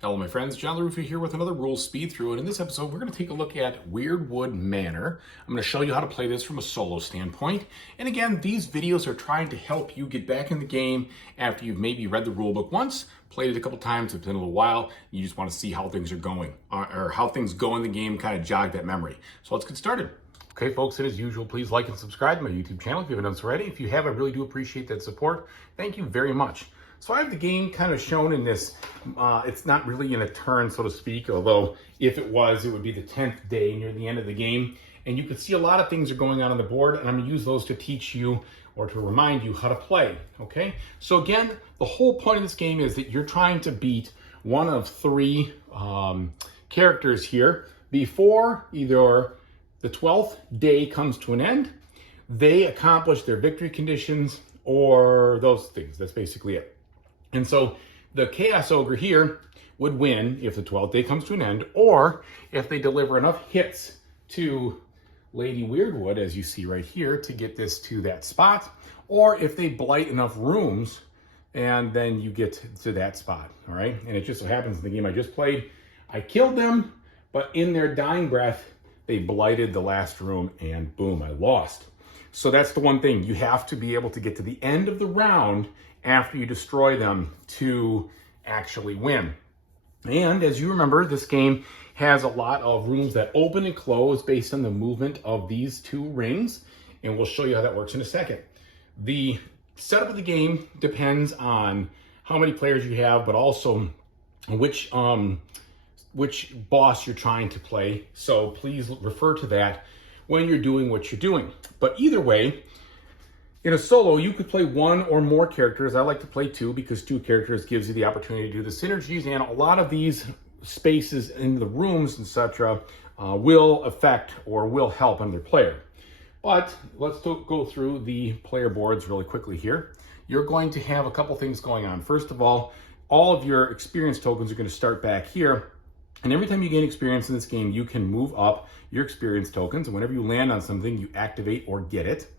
Hello my friends, John LaRuffa here with another rules speed through, and in this episode we're going to take a look at Weirdwood Manor. I'm going to show you how to play this from a solo standpoint, and again, these videos are trying to help you get back in the game after you've maybe read the rulebook once, played it a couple times, it's been a little while, you just want to see how things are going, or how things go in the game, kind of jog that memory. So let's get started. Okay, folks, and as usual, please like and subscribe to my YouTube channel if you haven't done so already. If you have, I really do appreciate that support. Thank you very much. So I have the game kind of shown in this, it's not really in a turn, so to speak, although if it was, it would be the 10th day near the end of the game. And you can see a lot of things are going on the board, and I'm gonna use those to teach you or to remind you how to play, okay? So again, the whole point of this game is that you're trying to beat one of three characters here before either the 12th day comes to an end, they accomplish their victory conditions, or those things. That's basically it. And so the Chaos Ogre here would win if the 12th day comes to an end, or if they deliver enough hits to Lady Weirdwood, as you see right here, to get this to that spot, or if they blight enough rooms, and then you get to that spot, all right? And it just so happens in the game I just played, I killed them, but in their dying breath, they blighted the last room, and boom, I lost. So that's the one thing. You have to be able to get to the end of the round after you destroy them to actually win. And as you remember, this game has a lot of rooms that open and close based on the movement of these two rings, and we'll show you how that works in a second. The setup of the game depends on how many players you have, but also which boss you're trying to play. So please refer to that when you're doing what you're doing. But either way, in a solo, you could play one or more characters. I like to play two because two characters gives you the opportunity to do the synergies, and a lot of these spaces in the rooms, etc., will affect or will help another player. But let's go through the player boards really quickly here. You're going to have a couple things going on. First of all of your experience tokens are going to start back here. And every time you gain experience in this game, you can move up your experience tokens. And whenever you land on something, you activate or get it.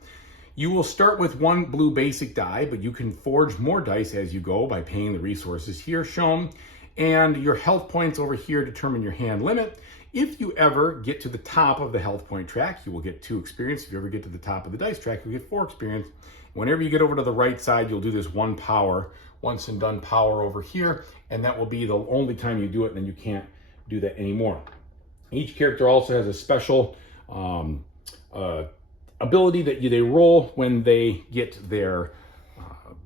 You will start with one blue basic die, but you can forge more dice as you go by paying the resources here shown. And your health points over here determine your hand limit. If you ever get to the top of the health point track, you will get 2 experience. If you ever get to the top of the dice track, you'll get 4 experience. Whenever you get over to the right side, you'll do this 1 power, once and done power over here, and that will be the only time you do it, and then you can't do that anymore. Each character also has a special ability that they roll when they get their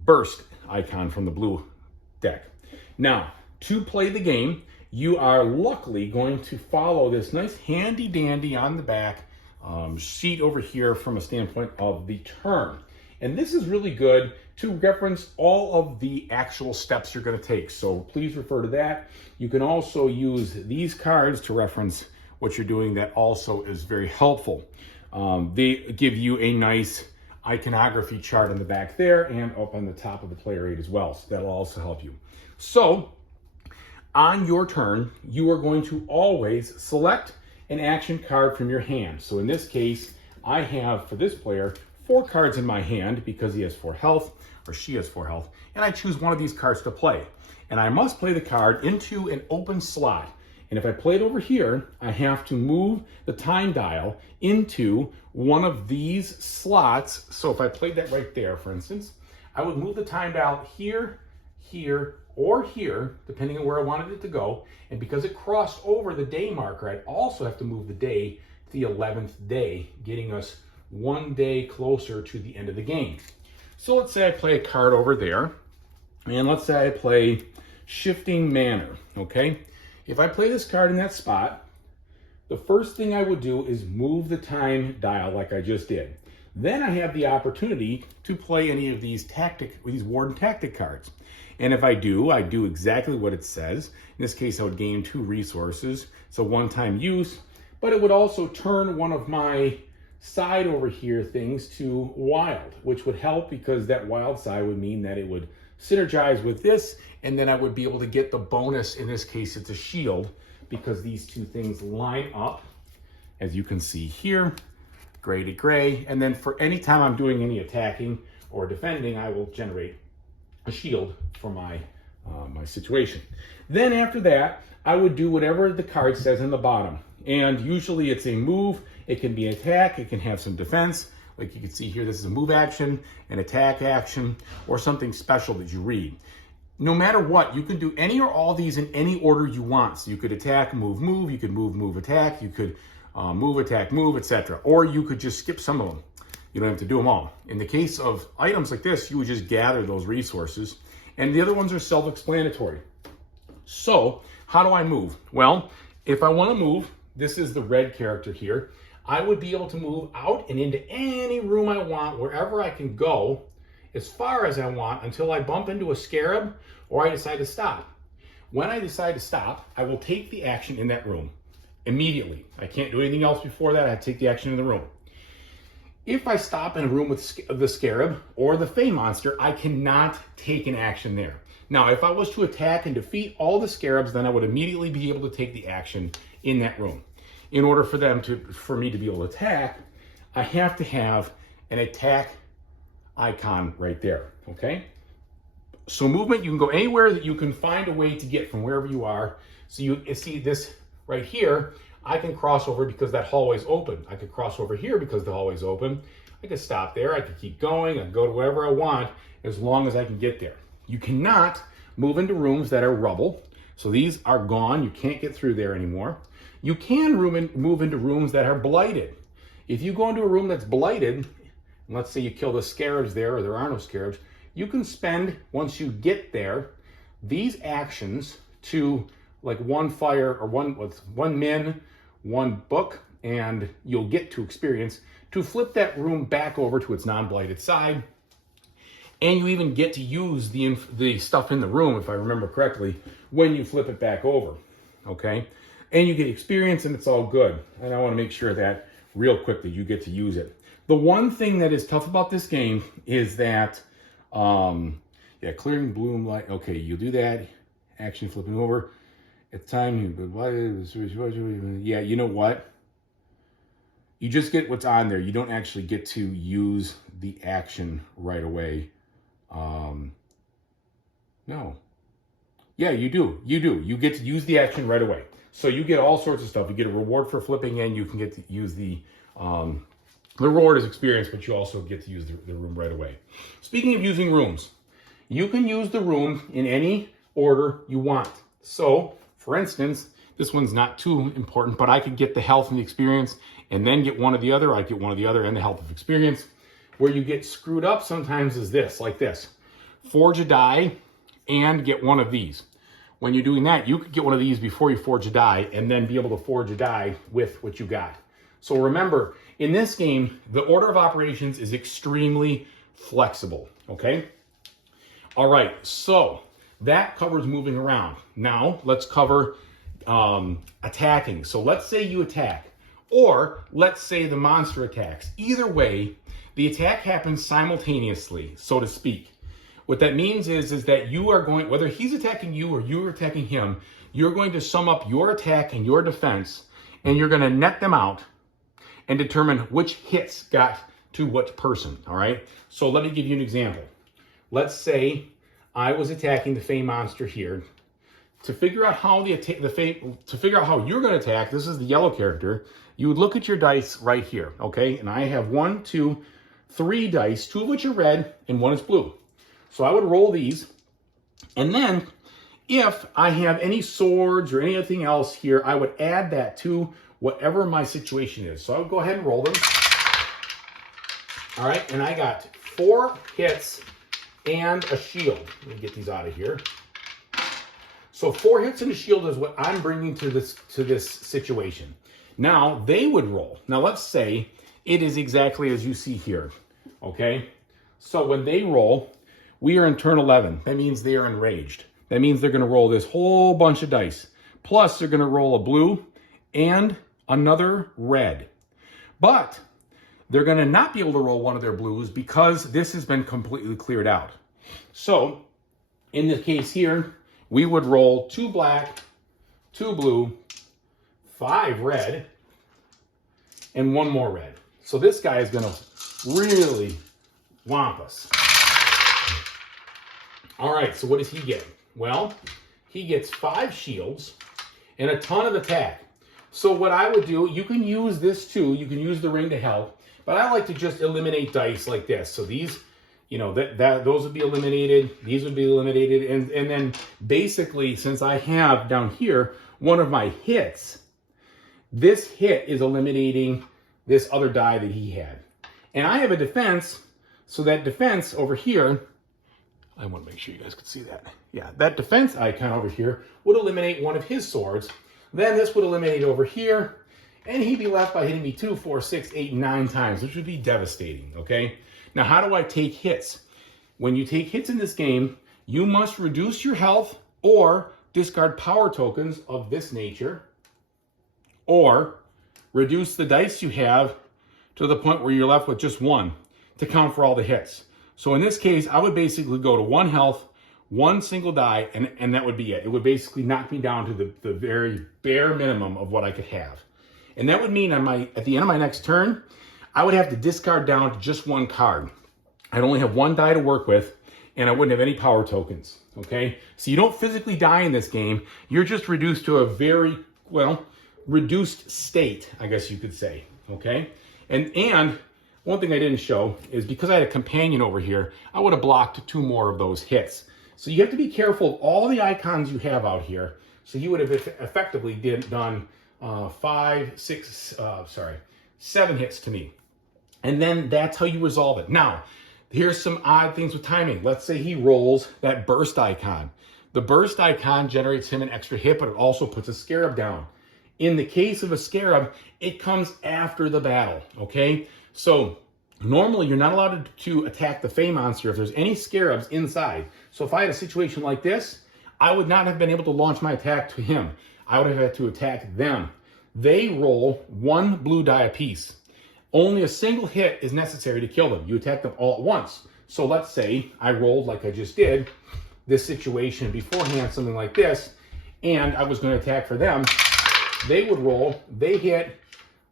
burst icon from the blue deck. Now, to play the game, you are luckily going to follow this nice handy dandy on the back sheet over here from a standpoint of the turn. And this is really good to reference all of the actual steps you're going to take. So please refer to that. You can also use these cards to reference what you're doing. That also is very helpful. They give you a nice iconography chart on the back there and up on the top of the player aid as well. So that'll also help you. So on your turn, you are going to always select an action card from your hand. So in this case, I have, for this player, 4 cards in my hand because he has 4 health, or she has 4 health, and I choose one of these cards to play. And I must play the card into an open slot. And if I play it over here, I have to move the time dial into one of these slots. So if I played that right there, for instance, I would move the time dial here, here, or here, depending on where I wanted it to go. And because it crossed over the day marker, I'd also have to move the day to the 11th day, getting us 1 day closer to the end of the game. So let's say I play a card over there, and let's say I play Shifting Manor, okay? If I play this card in that spot, the first thing I would do is move the time dial like I just did. Then I have the opportunity to play any of these Warden Tactic cards. And if I do exactly what it says. In this case, I would gain 2 resources. It's a one-time use, but it would also turn one of my side over here things to wild, which would help because that wild side would mean that it would synergize with this, and then I would be able to get the bonus. In this case, it's a shield because these two things line up, as you can see here, gray to gray. And then for any time I'm doing any attacking or defending, I will generate a shield for my my situation. Then after that, I would do whatever the card says in the bottom. And usually it's a move, it can be an attack, it can have some defense. Like you can see here, this is a move action, an attack action, or something special that you read. No matter what, you can do any or all these in any order you want. So you could attack, move, move, you could move, move, attack, you could move, attack, move, etc. Or you could just skip some of them. You don't have to do them all. In the case of items like this, you would just gather those resources. And the other ones are self-explanatory. So, how do I move? Well, if I want to move, this is the red character here. I would be able to move out and into any room I want, wherever I can go, as far as I want, until I bump into a scarab or I decide to stop. When I decide to stop, I will take the action in that room immediately. I can't do anything else before that. I take the action in the room. If I stop in a room with the scarab or the fey monster, I cannot take an action there. Now, if I was to attack and defeat all the scarabs, then I would immediately be able to take the action in that room. In order for me to be able to attack, I have to have an attack icon right there, okay? So movement, you can go anywhere that you can find a way to get from wherever you are. So you see this right here, I can cross over because that hallway's open. I could cross over here because the hallway's open. I could stop there, I could keep going, I could go to wherever I want as long as I can get there. You cannot move into rooms that are rubble. So these are gone, you can't get through there anymore. You can move into rooms that are blighted. If you go into a room that's blighted, and let's say you kill the scarabs there, or there are no scarabs, you can spend, once you get there, these actions to like one fire or one min, one book, and you'll get to experience to flip that room back over to its non-blighted side. And you even get to use the stuff in the room, if I remember correctly, when you flip it back over, okay? And you get experience and it's all good. And I wanna make sure that real quickly you get to use it. The one thing that is tough about this game is that, clearing bloom light, okay, you'll do that, action flipping over. It's time you, yeah, you know what? You just get what's on there. You don't actually get to use the action right away. No. Yeah, you do. You do. You get to use the action right away. So you get all sorts of stuff. You get a reward for flipping in. You can get to use the reward is experience, but you also get to use the room right away. Speaking of using rooms, you can use the room in any order you want. So, for instance, this one's not too important, but I could get the health and the experience and then get one or the other. I get one or the other and the health of experience. Where you get screwed up sometimes is this, like this. Forge a die and get one of these. When you're doing that, you could get one of these before you forge a die and then be able to forge a die with what you got. So remember, in this game, the order of operations is extremely flexible, okay? All right, so that covers moving around. Now, let's cover attacking. So let's say you attack, or let's say the monster attacks. Either way, the attack happens simultaneously, so to speak. What that means is that you are going, whether he's attacking you or you're attacking him, you're going to sum up your attack and your defense, and you're going to net them out and determine which hits got to what person, all right? So let me give you an example. Let's say I was attacking the Fey monster here. To figure out how to figure out how you're going to attack, this is the yellow character. You would look at your dice right here, okay? And I have 1, 2, 3 dice, 2 of which are red and 1 is blue. So I would roll these, and then if I have any swords or anything else here, I would add that to whatever my situation is. So I would go ahead and roll them. All right, and I got 4 hits and a shield. Let me get these out of here. So 4 hits and a shield is what I'm bringing to this situation. Now they would roll. Now let's say it is exactly as you see here, okay? So when they roll, we are in turn 11. That means they are enraged. That means they're gonna roll this whole bunch of dice. Plus they're gonna roll a blue and another red. But they're gonna not be able to roll one of their blues because this has been completely cleared out. So in this case here, we would roll 2 black, 2 blue, 5 red, and 1 more red. So this guy is gonna really whomp us. All right, so what does he get? Well, he gets 5 shields and a ton of attack. So what I would do, you can use this too. You can use the ring to help, but I like to just eliminate dice like this. So these, you know, those would be eliminated. These would be eliminated. And then basically, since I have down here one of my hits, this hit is eliminating this other die that he had. And I have a defense, so that defense over here, I want to make sure you guys can see that. Yeah, that defense icon over here would eliminate one of his swords. Then this would eliminate over here, and he'd be left by hitting me 2, 4, 6, 8, 9 times, which would be devastating, okay? Now, how do I take hits? When you take hits in this game, you must reduce your health or discard power tokens of this nature, or reduce the dice you have to the point where you're left with just 1 to count for all the hits. So in this case, I would basically go to 1 health, 1 single die, and that would be it. It would basically knock me down to the very bare minimum of what I could have. And that would mean at the end of my next turn, I would have to discard down to just 1 card. I'd only have 1 die to work with, and I wouldn't have any power tokens, okay? So you don't physically die in this game. You're just reduced to a very, well, reduced state, I guess you could say, okay? And one thing I didn't show is because I had a companion over here, I would have blocked 2 more of those hits. So you have to be careful of all the icons you have out here. So he would have effectively done 7 hits to me. And then that's how you resolve it. Now, here's some odd things with timing. Let's say he rolls that burst icon. The burst icon generates him an extra hit, but it also puts a scarab down. In the case of a scarab, it comes after the battle, okay? So normally you're not allowed to attack the Fey monster if there's any scarabs inside. So if I had a situation like this, I would not have been able to launch my attack to him. I would have had to attack them. They roll 1 blue die apiece. Only a single hit is necessary to kill them. You attack them all at once. So let's say I rolled like I just did this situation beforehand, something like this, and I was going to attack for them. They would roll, they hit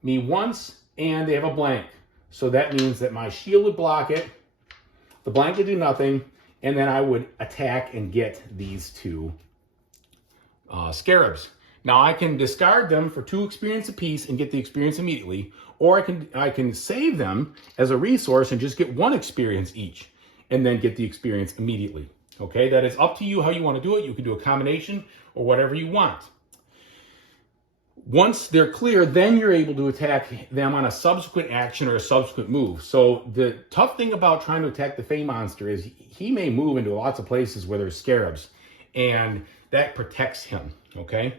me once, and they have a blank. So that means that my shield would block it, the blank would do nothing, and then I would attack and get these 2 scarabs. Now I can discard them for 2 experience apiece and get the experience immediately, or I can save them as a resource and just get 1 experience each, and then get the experience immediately. Okay, that is up to you how you want to do it. You can do a combination or whatever you want. Once they're clear, then you're able to attack them on a subsequent action or a subsequent move. So the tough thing about trying to attack the Fey monster is he may move into lots of places where there's scarabs, and that protects him, okay?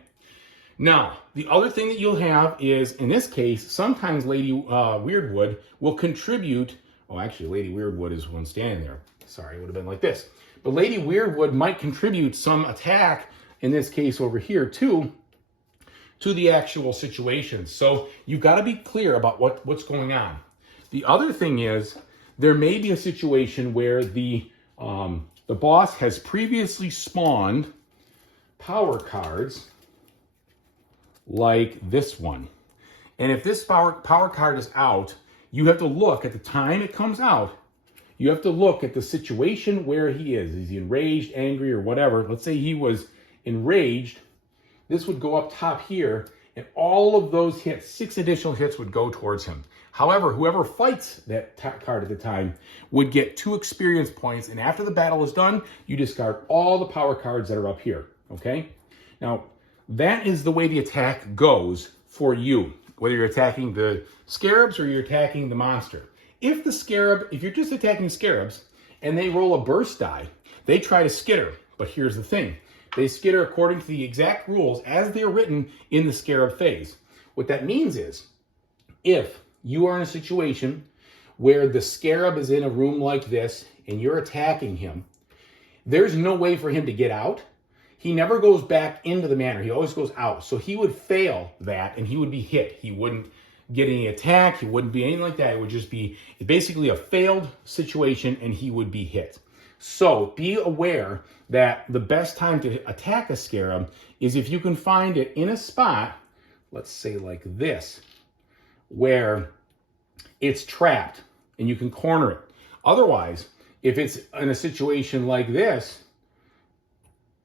Now, the other thing that you'll have is, in this case, sometimes Lady Weirdwood will contribute. Oh, actually, Lady Weirdwood is one standing there. Sorry, it would have been like this. But Lady Weirdwood might contribute some attack, in this case over here, too, to the actual situation. So you've got to be clear about what's going on. The other thing is, there may be a situation where the boss has previously spawned power cards like this one. And if this power card is out, you have to look at the time it comes out. You have to look at the situation where he is. Is he enraged, angry, or whatever? Let's say he was enraged. This would go up top here, and all of those hits, 6 additional hits, would go towards him. However, whoever fights that card at the time would get 2 experience points, and after the battle is done, you discard all the power cards that are up here, okay? Now, that is the way the attack goes for you, whether you're attacking the scarabs or you're attacking the monster. If you're just attacking scarabs, and they roll a burst die, they try to skitter, but here's the thing. They skitter according to the exact rules as they're written in the scarab phase. What that means is, if you are in a situation where the scarab is in a room like this and you're attacking him, there's no way for him to get out. He never goes back into the manor. He always goes out. So he would fail that and he would be hit. He wouldn't get any attack. He wouldn't be anything like that. It would just be basically a failed situation and he would be hit. So be aware that the best time to attack a scarab is if you can find it in a spot, let's say like this, where it's trapped and you can corner it. Otherwise, if it's in a situation like this,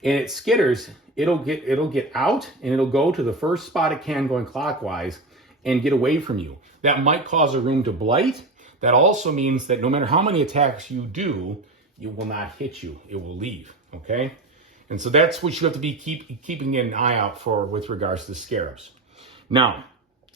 and it skitters, it'll get out and it'll go to the first spot it can going clockwise and get away from you. That might cause a room to blight. That also means that no matter how many attacks you do, it will not hit you. It will leave, okay? And so that's what you have to be keeping an eye out for with regards to the scarabs. Now,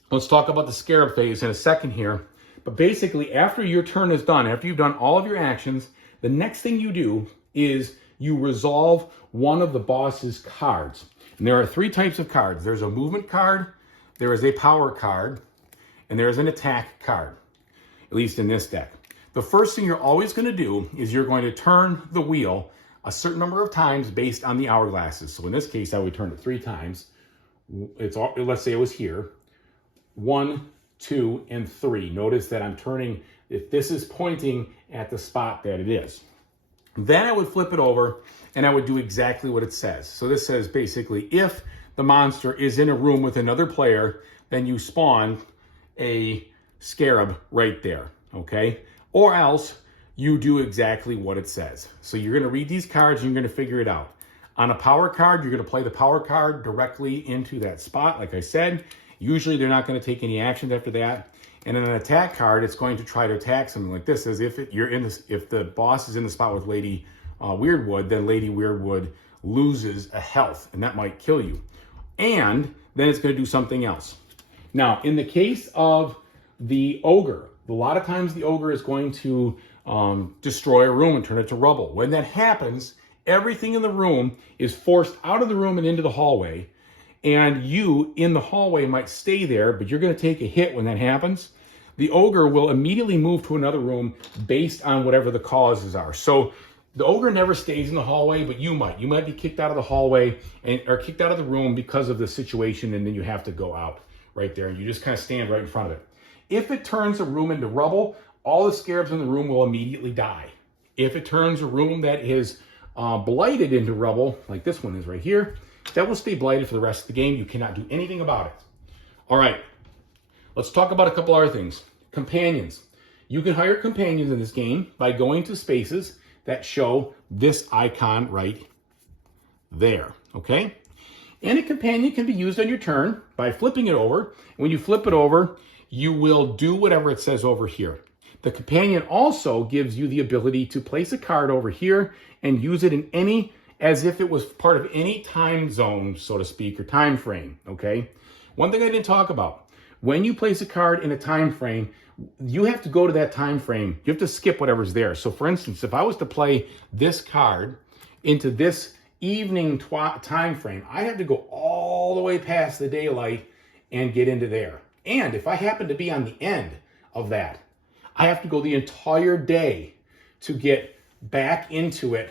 let's talk about the scarab phase in a second here. But basically, after your turn is done, after you've done all of your actions, the next thing you do is you resolve one of the boss's cards. And there are 3 types of cards. There's a movement card, there is a power card, and there is an attack card, at least in this deck. The first thing you're always going to do is you're going to turn the wheel a certain number of times based on the hourglasses. So in this case, I would turn it 3 times. Let's say it was here. 1, 2, and 3. Notice that I'm turning, if this is pointing at the spot that it is. Then I would flip it over and I would do exactly what it says. So this says basically, if the monster is in a room with another player, then you spawn a scarab right there, okay? Or else you do exactly what it says. So you're going to read these cards and you're going to figure it out. On a power card, you're going to play the power card directly into that spot, like I said. Usually they're not going to take any actions after that. And in an attack card, it's going to try to attack something like this. As if if the boss is in the spot with Lady Weirdwood, then Lady Weirdwood loses a health, and that might kill you. And then it's going to do something else. Now, in the case of the ogre, a lot of times the ogre is going to destroy a room and turn it to rubble. When that happens, everything in the room is forced out of the room and into the hallway. And you in the hallway might stay there, but you're going to take a hit when that happens. The ogre will immediately move to another room based on whatever the causes are. So the ogre never stays in the hallway, but you might. You might be kicked out of the hallway or kicked out of the room because of the situation, and then you have to go out right there. And you just kind of stand right in front of it. If it turns a room into rubble, all the scarabs in the room will immediately die. If it turns a room that is blighted into rubble, like this one is right here, that will stay blighted for the rest of the game. You cannot do anything about it. All right, let's talk about a couple other things. Companions. You can hire companions in this game by going to spaces that show this icon right there, okay? And a companion can be used on your turn by flipping it over. When you flip it over, you will do whatever it says over here. The companion also gives you the ability to place a card over here and use it in as if it was part of any time zone, so to speak, or time frame, okay? One thing I didn't talk about, when you place a card in a time frame, you have to go to that time frame. You have to skip whatever's there. So for instance, if I was to play this card into this evening time frame, I have to go all the way past the daylight and get into there. And if I happen to be on the end of that, I have to go the entire day to get back into it,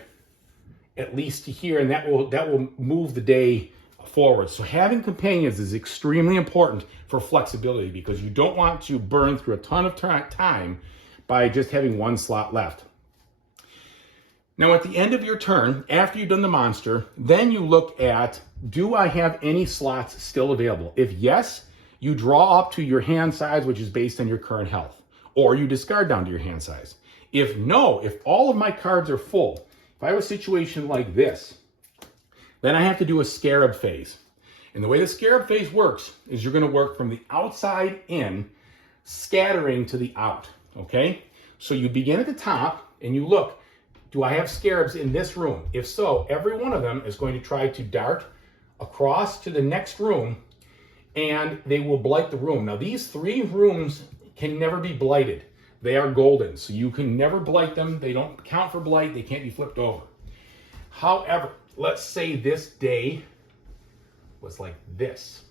at least to here, and that will move the day forward. So having companions is extremely important for flexibility because you don't want to burn through a ton of time by just having one slot left. Now at the end of your turn, after you've done the monster, then you look at, do I have any slots still available? If yes, you draw up to your hand size, which is based on your current health, or you discard down to your hand size. If no, if all of my cards are full, if I have a situation like this, then I have to do a scarab phase. And the way the scarab phase works is you're going to work from the outside in, scattering to the out, okay? So you begin at the top and you look, do I have scarabs in this room? If so, every one of them is going to try to dart across to the next room and they will blight the room. Now these 3 rooms can never be blighted. They are golden, so you can never blight them. They don't count for blight. They can't be flipped over. However, let's say this day was like this.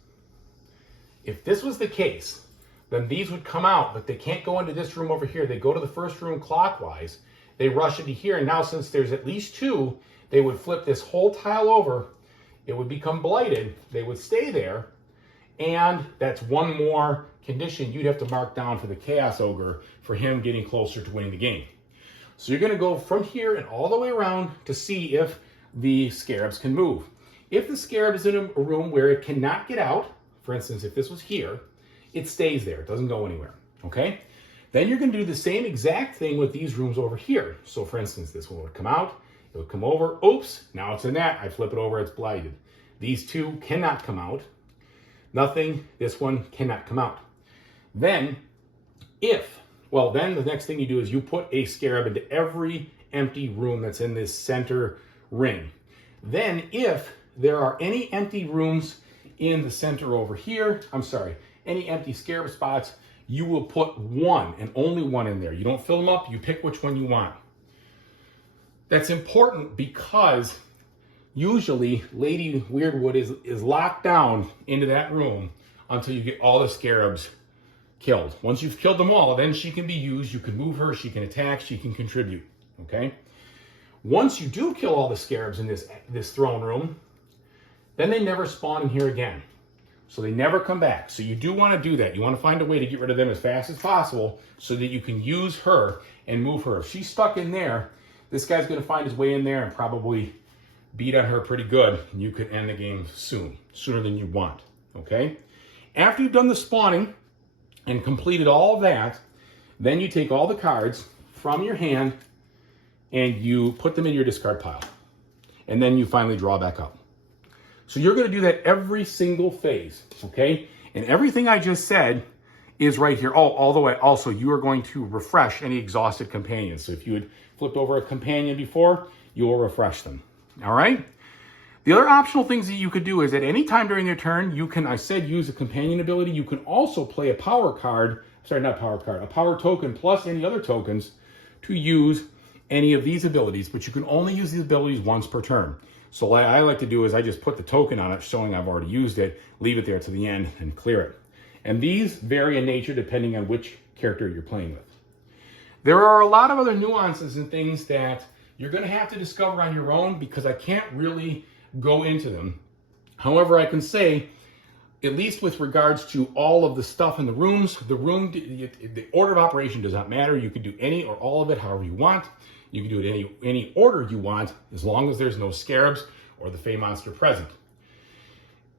If this was the case, then these would come out, but they can't go into this room over here. They go to the first room clockwise. They rush into here, and now since there's at least 2, they would flip this whole tile over. It would become blighted. They would stay there, and that's one more condition you'd have to mark down for the Chaos Ogre for him getting closer to winning the game. So you're going to go from here and all the way around to see if the scarabs can move. If the scarab is in a room where it cannot get out, for instance, if this was here, it stays there. It doesn't go anywhere, okay? Then you're going to do the same exact thing with these rooms over here. So for instance, this one would come out. It'll come over. Oops, now it's in that. I flip it over, it's blighted. These two cannot come out. Nothing, this one cannot come out. Then, then the next thing you do is you put a scarab into every empty room that's in this center ring. Then if there are any empty rooms in the center over here, any empty scarab spots, you will put one and only one in there. You don't fill them up, you pick which one you want. That's important because usually Lady Weirdwood is locked down into that room until you get all the scarabs killed. Once you've killed them all, then she can be used. You can move her, she can attack, she can contribute, okay? Once you do kill all the scarabs in this throne room, then they never spawn in here again. So they never come back. So you do want to do that. You want to find a way to get rid of them as fast as possible so that you can use her and move her. If she's stuck in there, this guy's going to find his way in there and probably beat on her pretty good. And you could end the game sooner than you want, okay? After you've done the spawning and completed all of that, then you take all the cards from your hand and you put them in your discard pile. And then you finally draw back up. So you're going to do that every single phase, okay? And everything I just said is right here. Oh, all the way. Also, you are going to refresh any exhausted companions. So if you had flipped over a companion before, you will refresh them, all right? The other optional things that you could do is at any time during your turn, you can, I said, use a companion ability. You can also play a power card, a power token plus any other tokens to use any of these abilities, but you can only use these abilities once per turn. So what I like to do is I just put the token on it showing I've already used it, leave it there to the end and clear it. And these vary in nature depending on which character you're playing with. There are a lot of other nuances and things that you're going to have to discover on your own because I can't really go into them. However, I can say, at least with regards to all of the stuff in the rooms, the order of operation does not matter. You can do any or all of it however you want. You can do it any order you want, as long as there's no scarabs or the Fey monster present.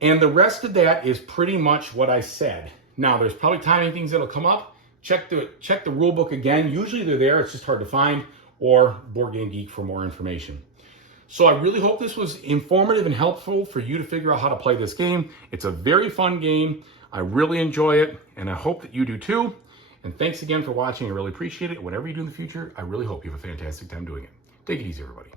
And the rest of that is pretty much what I said. Now, there's probably tiny things that'll come up. Check the rule book again. Usually they're there, it's just hard to find, or Board Game Geek for more information. So I really hope this was informative and helpful for you to figure out how to play this game. It's a very fun game. I really enjoy it, and I hope that you do too. And thanks again for watching. I really appreciate it. Whatever you do in the future, I really hope you have a fantastic time doing it. Take it easy, everybody.